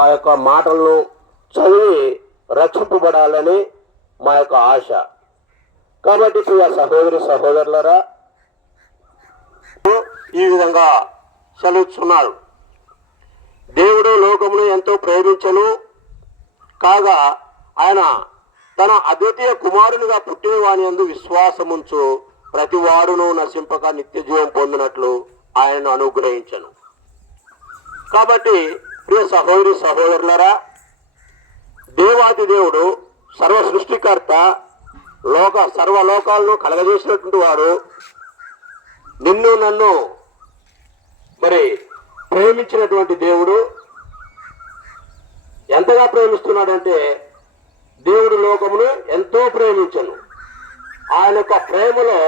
ఆ యొక్క మాటలను చదివి రక్షింపబడాలని మా యొక్క ఆశ. కాబట్టి ప్రియ సహోదరి సహోదరులరా, ఈ విధంగా సెలవుచున్నారు. దేవుడు లోకమును ఎంతో ప్రేమించను కాగా ఆయన తన అద్వితీయ కుమారునిగా పుట్టిన వాని యందు విశ్వాసముంచు ప్రతి వాడును నశింపక నిత్య జీవం పొందినట్లు ఆయనను అనుగ్రహించను. కాబట్టి ప్రియ సహోదరి సహోదరులరా, దేవాది దేవుడు సర్వ సృష్టికర్త, సర్వలోకాలను కలగజేసినటువంటి వాడు నిన్ను నన్ను మరి ప్రేమించినటువంటి దేవుడు ఎంతగా ప్రేమిస్తున్నాడంటే, దేవుడు లోకమును ఎంతో ప్రేమించను. ఆయన యొక్క ప్రేమలో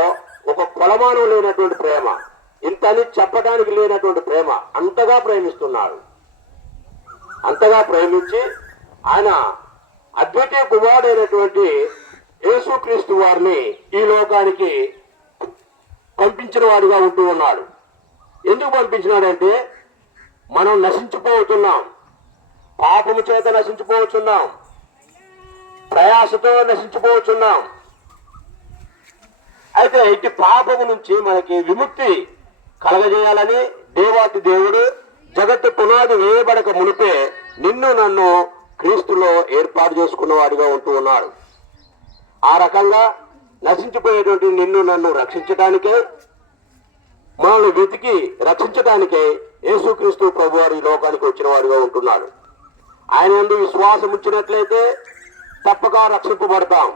ఒక కొలమానం లేనటువంటి ప్రేమ, ఇంతని చెప్పడానికి లేనటువంటి ప్రేమ, అంతగా ప్రేమిస్తున్నాడు. అంతగా ప్రేమించి ఆయన అద్వితీయ కుమారుడైనటువంటి యేసుక్రీస్తు వారిని ఈ లోకానికి పంపించిన వాడిగా ఉంటూ ఉన్నాడు. ఎందుకు పంపించినాడంటే, మనం నశించిపోతున్నాం, పాపము చేత నశించిపోతున్నాం, ప్రయాసతో నశించిపోతున్నాం. అయితే ఇటు పాపము నుంచి మనకి విముక్తి కలగజేయాలని దేవాతి దేవుడు జగత్తు పునాది వేయబడక మునిపే నిన్ను నన్ను క్రీస్తులో ఏర్పాటు చేసుకున్న వాడిగా ఉంటూ ఉన్నాడు. ఆ రకంగా నశించిపోయేటువంటి నిన్ను నన్ను రక్షించడానికే, మనల్ని వెతికి రక్షించడానికే యేసుక్రీస్తు ప్రభువారు ఈ లోకానికి వచ్చిన వాడిగా ఉంటున్నాడు. ఆయన యందు విశ్వాసం ఉంచినట్లయితే తప్పక రక్షింపబడతాం.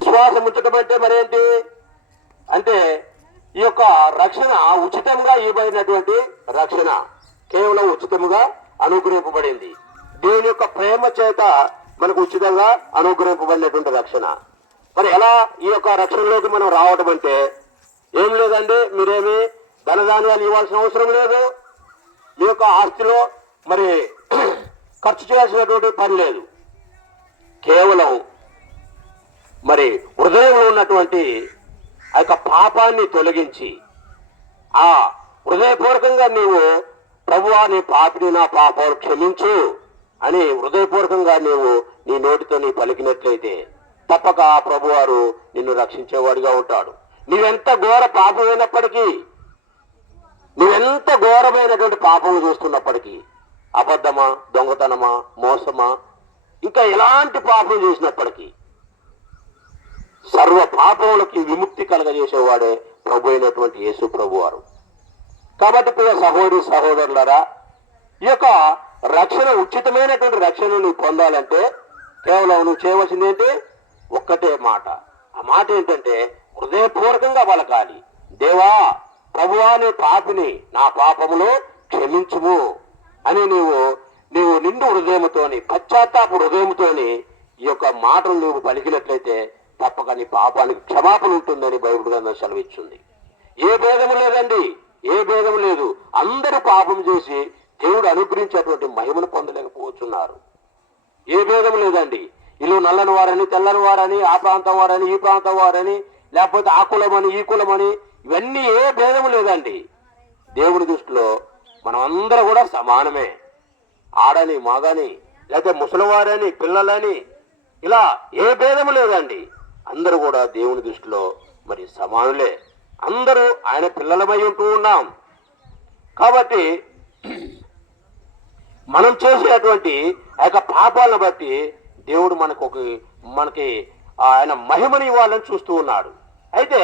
విశ్వాసం ఉంచడం అంటే మరేంటి అంటే, ఈ యొక్క రక్షణ ఉచితంగా ఇవ్వబడినటువంటి రక్షణ, కేవలం ఉచితంగా అనుగ్రహింపబడింది. దేవుని యొక్క ప్రేమ చేత మనకు ఉచితంగా అనుగ్రహింపబడినటువంటి రక్షణ. మరి ఎలా ఈ యొక్క రక్షణలోకి మనం రావడం అంటే, ఏం లేదండి, మీరేమి ధనధాన్యాలు ఇవ్వాల్సిన అవసరం లేదు, మీ యొక్క ఆస్తిలో మరి ఖర్చు చేయాల్సినటువంటి పని లేదు. కేవలం మరి హృదయంలో ఉన్నటువంటి ఆ యొక్క పాపాన్ని తొలగించి, ఆ హృదయపూర్వకంగా నీవు ప్రభువా నీ పాపిని నా పాపాలు క్షమించు అని హృదయపూర్వకంగా నీవు నీ నోటితో నీ పలికినట్లయితే తప్పక ఆ ప్రభువారు నిన్ను రక్షించేవాడిగా ఉంటాడు. నీవెంత ఘోర పాపమైనప్పటికీ, నువ్వెంత ఘోరమైనటువంటి పాపము చేస్తున్నప్పటికీ, అబద్ధమా, దొంగతనమా, మోసమా, ఇంకా ఎలాంటి పాపం చేసినప్పటికీ సర్వ పాపములకి విముక్తి కలగజేసేవాడే ప్రభు అయినటువంటి యేసు ప్రభువారు. కాబట్టి ప్రియ సహోదరి సహోదరులారా, ఈ యొక్క రక్షణ, ఉచితమైనటువంటి రక్షణ నువ్వు పొందాలంటే కేవలం నువ్వు చేయవలసింది ఏంటి? ఒక్కటే మాట. ఆ మాట ఏంటంటే, హృదయపూర్వకంగా పలకాలి, దేవా ప్రభువా నీ పాపిని నా పాపములో క్షమించుము అని నీవు నిండు హృదయముతోని, పశ్చాత్తాప హృదయముతోని ఈ యొక్క మాటలు నువ్వు పలికినట్లయితే తప్పక నీ పాపానికి క్షమాపణ ఉంటుందని బైబిల్ గ్రంథం సెలవిచ్చింది. ఏ భేదము లేదండి, ఏ భేదము లేదు. అందరూ పాపం చేసి దేవుడు అనుగ్రహించేటువంటి మహిమను పొందలేకపోతున్నారు. ఏ భేదం లేదండి. ఇల్లు నల్లని వారని, తెల్లని వారని, ఆ ప్రాంతం వారని, ఈ ప్రాంతం వారని, లేకపోతే ఆ కులమని, ఈ కులమని, ఇవన్నీ ఏ భేదము లేదండి. దేవుడి దృష్టిలో మనం అందరూ కూడా సమానమే. ఆడని, మగని, లేకపోతే ముసలివారని, పిల్లలని, ఇలా ఏ భేదము లేదండి. అందరూ కూడా దేవుని దృష్టిలో మరి సమానులే. అందరూ ఆయన పిల్లలమై ఉంటూ ఉన్నాం. కాబట్టి మనం చేసేటువంటి ఆ యొక్క పాపాలను బట్టి దేవుడు మనకి ఆయన మహిమని ఇవ్వాలని చూస్తూ ఉన్నాడు. అయితే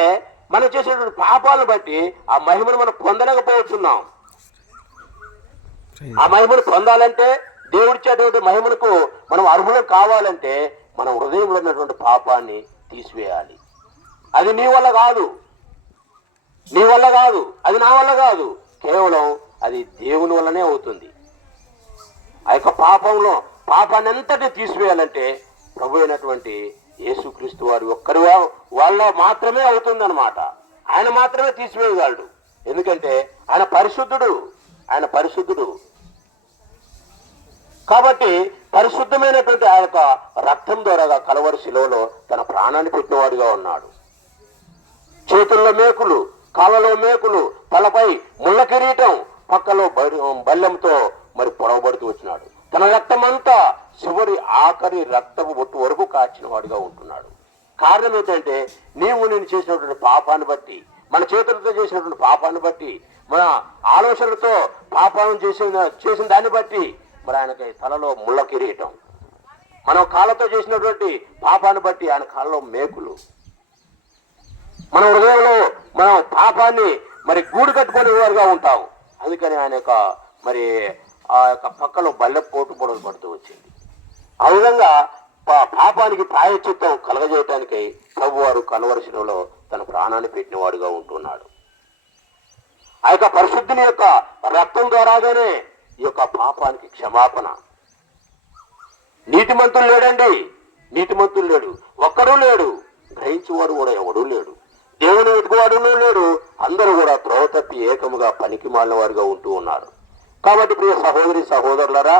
మనం చేసేటువంటి పాపాలను బట్టి ఆ మహిమను మనం పొందలేకపోతున్నాం. ఆ మహిమను పొందాలంటే, దేవుడిచ్చేటువంటి మహిమకు మనం అర్హులం కావాలంటే, మన హృదయంలో ఉన్నటువంటి పాపాన్ని తీసివేయాలి. అది నీ వల్ల కాదు, అది నా వల్ల కాదు, కేవలం అది దేవుని వల్లనే అవుతుంది. ఆ యొక్క పాపాన్ని అంతటి తీసివేయాలంటే ప్రభు అయినటువంటి యేసుక్రీస్తు వారి ఒక్కరి వల్ల మాత్రమే అవుతుందన్నమాట. ఆయన మాత్రమే తీసివేయగలడు. ఎందుకంటే ఆయన పరిశుద్ధుడు. కాబట్టి పరిశుద్ధమైనటువంటి ఆ యొక్క రక్తం ద్వారా కలవరి శిలువలో తన ప్రాణాన్ని పెట్టినవాడుగా ఉన్నాడు. చేతుల్లో మేకులు, కాళ్ళలో మేకులు, తలపై ముళ్ళ కిరీటం, పక్కలో బల్లెంతో మరి పొడవబడుతూ వచ్చినాడు. తన రక్తమంతా చివరి ఆఖరి రక్తపు బొట్టు వరకు కాచిన వాడిగా ఉంటున్నాడు. కారణం ఏంటంటే నేను చేసినటువంటి పాపాన్ని బట్టి, మన చేతులతో చేసినటువంటి పాపాన్ని బట్టి, మన ఆలోచనలతో పాపాలను చేసిన దాన్ని బట్టి మరి ఆయనకి తలలో ముళ్ళ కిరీటం, మనం కాళ్ళతో చేసినటువంటి పాపాన్ని బట్టి ఆయన కాళ్ళలో మేకులు, మన హృదయంలో మనం పాపాన్ని మరి గూడు కట్టుకునే వారుగా ఉంటాం. అందుకని ఆయన యొక్క మరి ఆ యొక్క పక్కలో బల్లె పోటు పొడవు పడుతూ వచ్చింది. ఆ విధంగా పాపానికి ప్రాయశ్చిత్తం కలగజేయటానికి ప్రభువారు కల్వరి శిలువలో తన ప్రాణాన్ని పెట్టినవాడుగా ఉంటున్నాడు. ఆ యొక్క పరిశుద్ధుని యొక్క రక్తం ద్వారాగానే ఈ యొక్క పాపానికి క్షమాపణ. నీతిమంతులు లేడండి, నీతిమంతులు లేడు, ఒక్కడూ లేడు, గ్రహించేవాడు కూడా ఎవడూ లేడు, దేవుని వెతుకువాడునూ లేడు. అందరూ కూడా త్రోవ తప్పి ఏకముగా పనికి మాలిన వారుగా ఉంటూ ఉన్నారు. కాబట్టి ప్రియ సహోదరి సహోదరులారా,